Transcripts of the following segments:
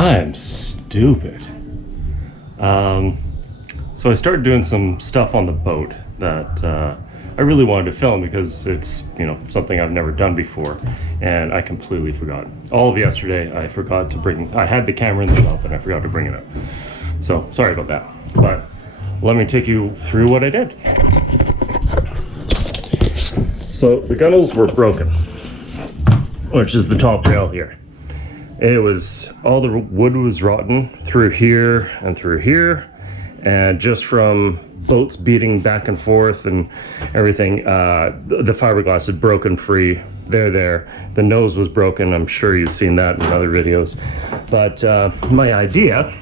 I'm stupid. So I started doing some stuff on the boat that I really wanted to film because it's, you know, something I've never done before, and I completely forgot. All of yesterday I forgot to bring, I had the camera in the shop and I forgot to bring it up. So sorry about that, but let me take you through what I did. So the gunnels were broken, which is the top rail here. It was, all the wood was rotten through here and through here, and just from boats beating back and forth and everything, the fiberglass had broken free. There. The nose was broken. I'm sure you've seen that in other videos. But my idea,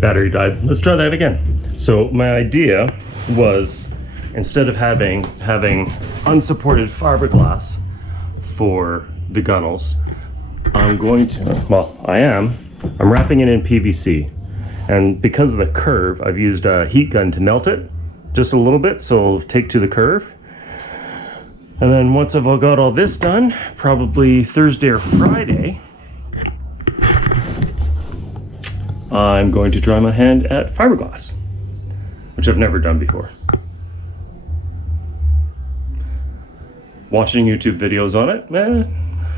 battery died. Let's try that again. So my idea was, instead of having unsupported fiberglass for the gunnels, I'm wrapping it in PVC. And because of the curve, I've used a heat gun to melt it just a little bit, so it'll take to the curve. And then once I've got all this done, probably Thursday or Friday, I'm going to try my hand at fiberglass, which I've never done before. Watching YouTube videos on it,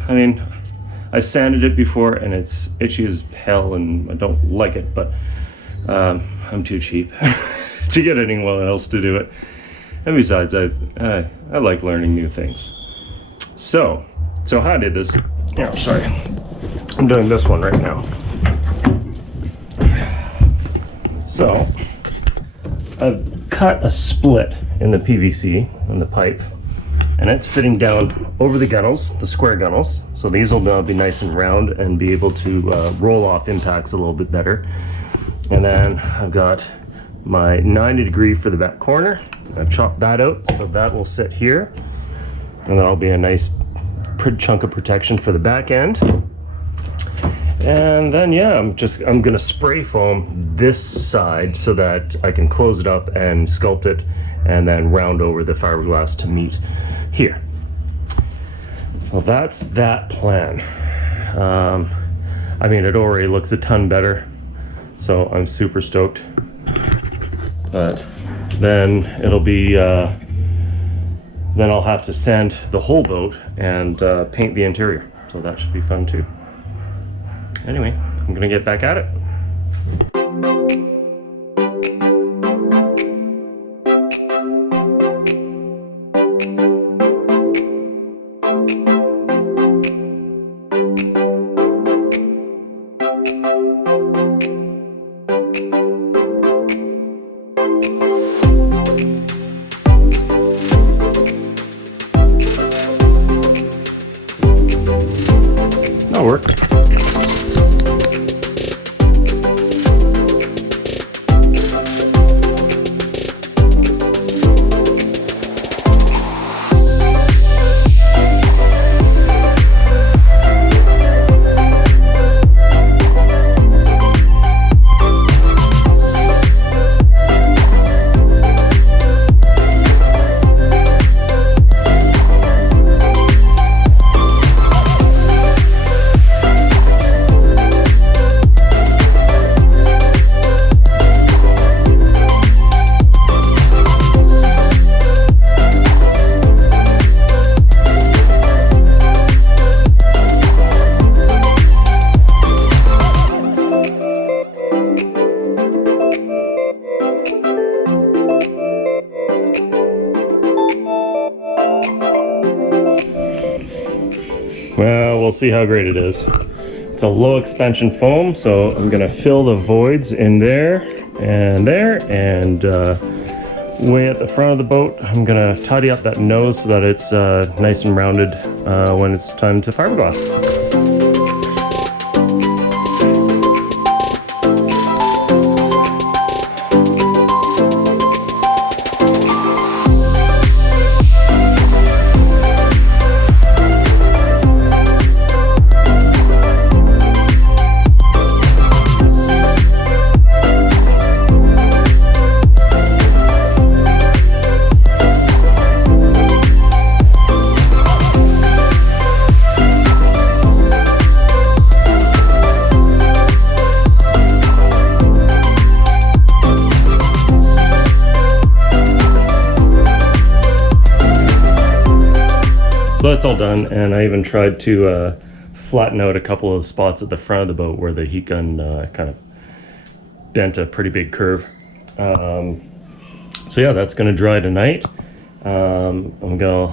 I mean, I've sanded it before and it's itchy as hell and I don't like it, but I'm too cheap to get anyone else to do it. And besides, I like learning new things. So how I did this, sorry, I'm doing this one right now. So I've cut a split in the PVC in the pipe, and it's fitting down over the gunnels, the square gunnels. So these will now be nice and round and be able to roll off impacts a little bit better. And then I've got my 90-degree for the back corner. I've chopped that out, so that will sit here. And that'll be a nice chunk of protection for the back end. And then, I'm gonna spray foam this side so that I can close it up and sculpt it and then round over the fiberglass to meet here. So that's that plan. I mean, it already looks a ton better, so I'm super stoked. But then it'll be, then I'll have to sand the whole boat and paint the interior. So that should be fun too. Anyway, I'm gonna get back at it. That'll work. Well, we'll see how great it is. It's a low expansion foam, so I'm gonna fill the voids in there, and way at the front of the boat, I'm gonna tidy up that nose so that it's nice and rounded when it's time to fiberglass. that's all done, and I even tried to flatten out a couple of spots at the front of the boat where the heat gun kind of bent a pretty big curve. So yeah, that's going to dry tonight. I'm going to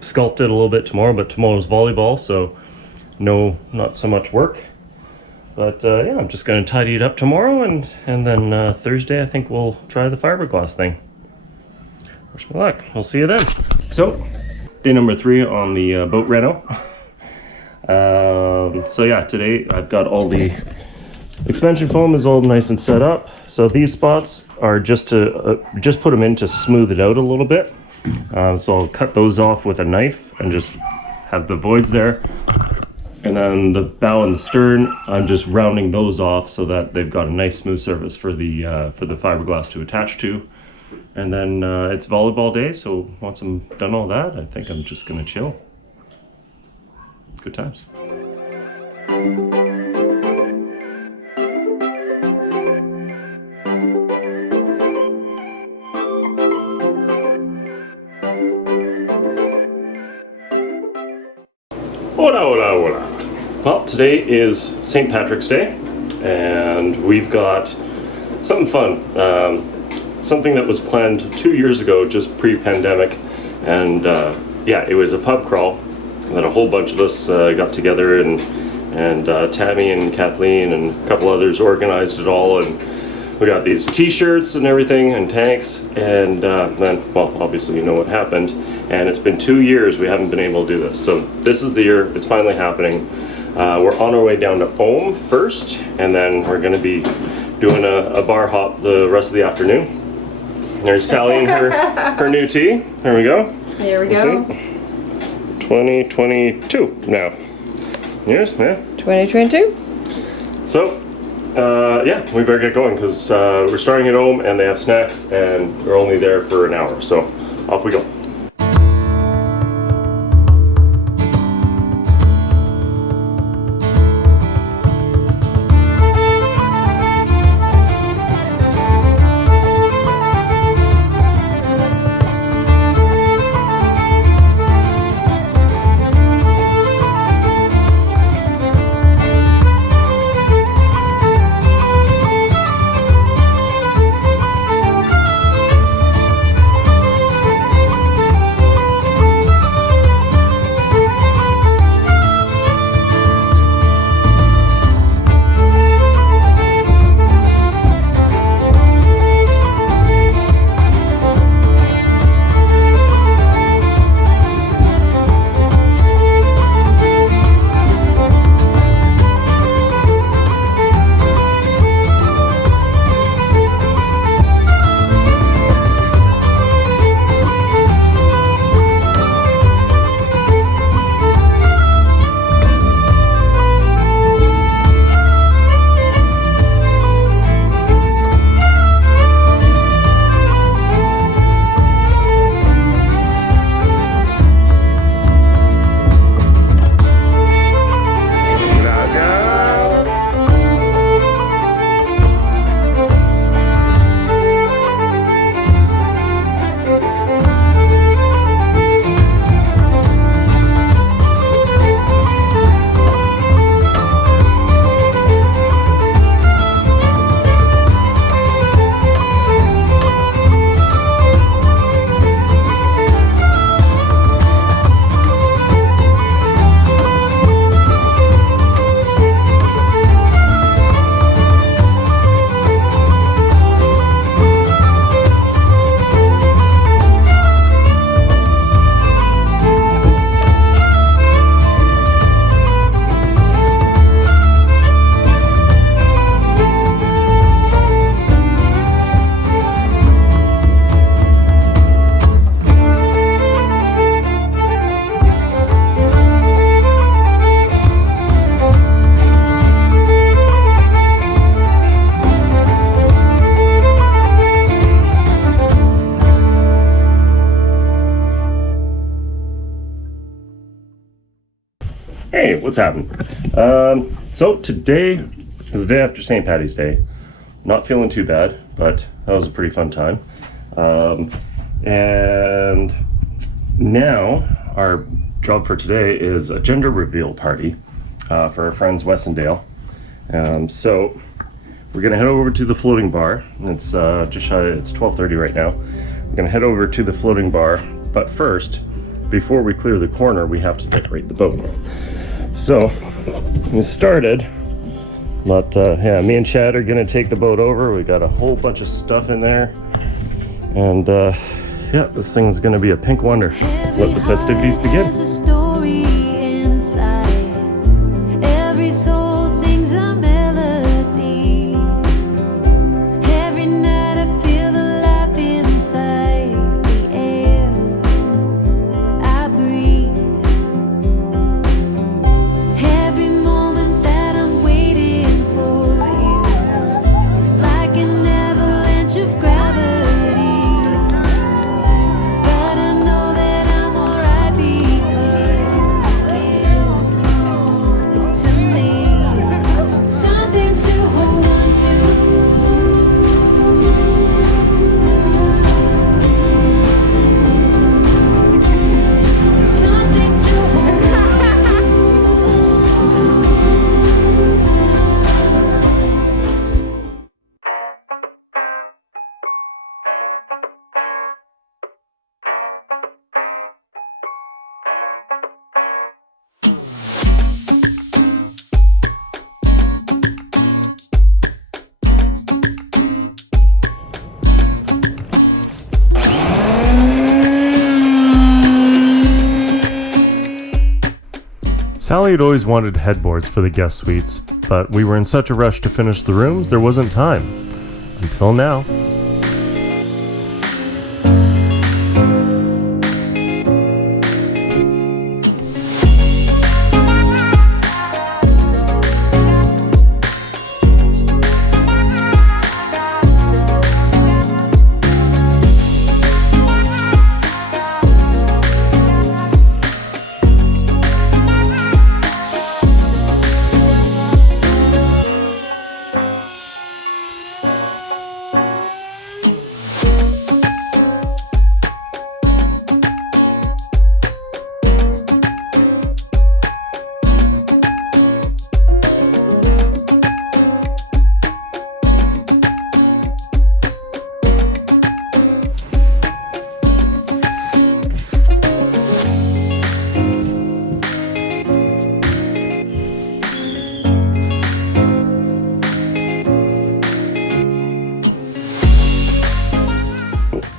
sculpt it a little bit tomorrow, but tomorrow's volleyball, so no, not so much work. But yeah, I'm just going to tidy it up tomorrow, and then Thursday I think we'll try the fiberglass thing. Wish me luck. We'll see you then. So, day number 3 on the boat reno. So yeah, today I've got all the expansion foam is all nice and set up. So these spots are just to just put them in to smooth it out a little bit. So I'll cut those off with a knife and just have the voids there. And then the bow and the stern, I'm just rounding those off so that they've got a nice smooth surface for the fiberglass to attach to. And then it's volleyball day, so once I'm done all that, I think I'm just gonna chill. Good times. Hola, hola, hola. Well, today is St. Patrick's Day, and we've got something fun. Something that was planned 2 years ago, just pre-pandemic, and yeah, it was a pub crawl that a whole bunch of us got together, and Tammy and Kathleen and a couple others organized it all, and we got these t-shirts and everything and tanks, and then, well, obviously you know what happened, and it's been 2 years we haven't been able to do this, so this is the year it's finally happening. We're on our way down to Ohm first, and then we're going to be doing a bar hop the rest of the afternoon. There's Sally and her new tee. There we go. There we go. 2022 now. Yes, yeah. 2022. So, yeah, we better get going because we're starting at home and they have snacks and we're only there for an hour. So, off we go. Hey, what's happening? So today is the day after St. Paddy's Day. Not feeling too bad, but that was a pretty fun time. And now our job for today is a gender reveal party for our friends Wes and Dale. So we're gonna head over to the floating bar. It's just shy, it's 12:30 right now. We're gonna head over to the floating bar, but first, before we clear the corner, we have to decorate the boat. So we started, but yeah, me and Chad are gonna take the boat over. We got a whole bunch of stuff in there, and yeah, this thing's gonna be a pink wonder. Let the festivities begin. Every soul sings a melody. Every night I feel the life inside the air I breathe. Every moment that I'm waiting for you is like an avalanche of gravity. But I know that I'm alright because you care to me. Something to hold on to. Something to hold on Sally had always wanted headboards for the guest suites, but we were in such a rush to finish the rooms, there wasn't time. Until now.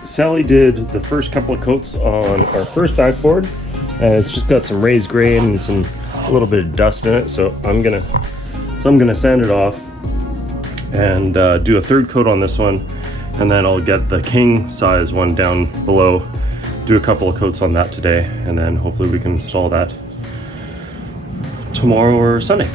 Sally did the first couple of coats on our first backboard, and it's just got some raised grain and a little bit of dust in it. So I'm gonna sand it off and do a third coat on this one, and then I'll get the king size one down below, do a couple of coats on that today, and then hopefully we can install that tomorrow or Sunday.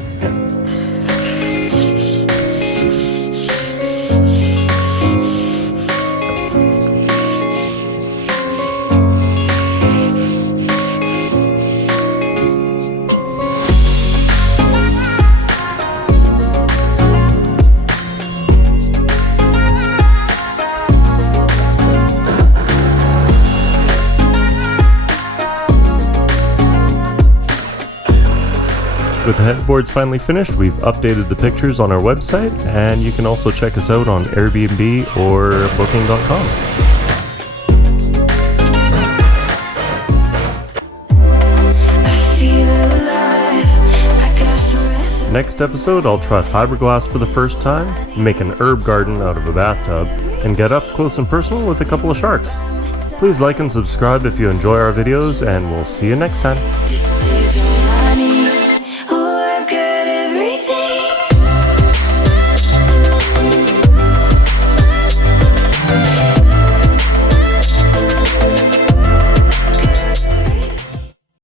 With the headboards finally finished, we've updated the pictures on our website, and you can also check us out on Airbnb or Booking.com. Next episode, I'll try fiberglass for the first time, make an herb garden out of a bathtub, and get up close and personal with a couple of sharks. Please like and subscribe if you enjoy our videos, and we'll see you next time.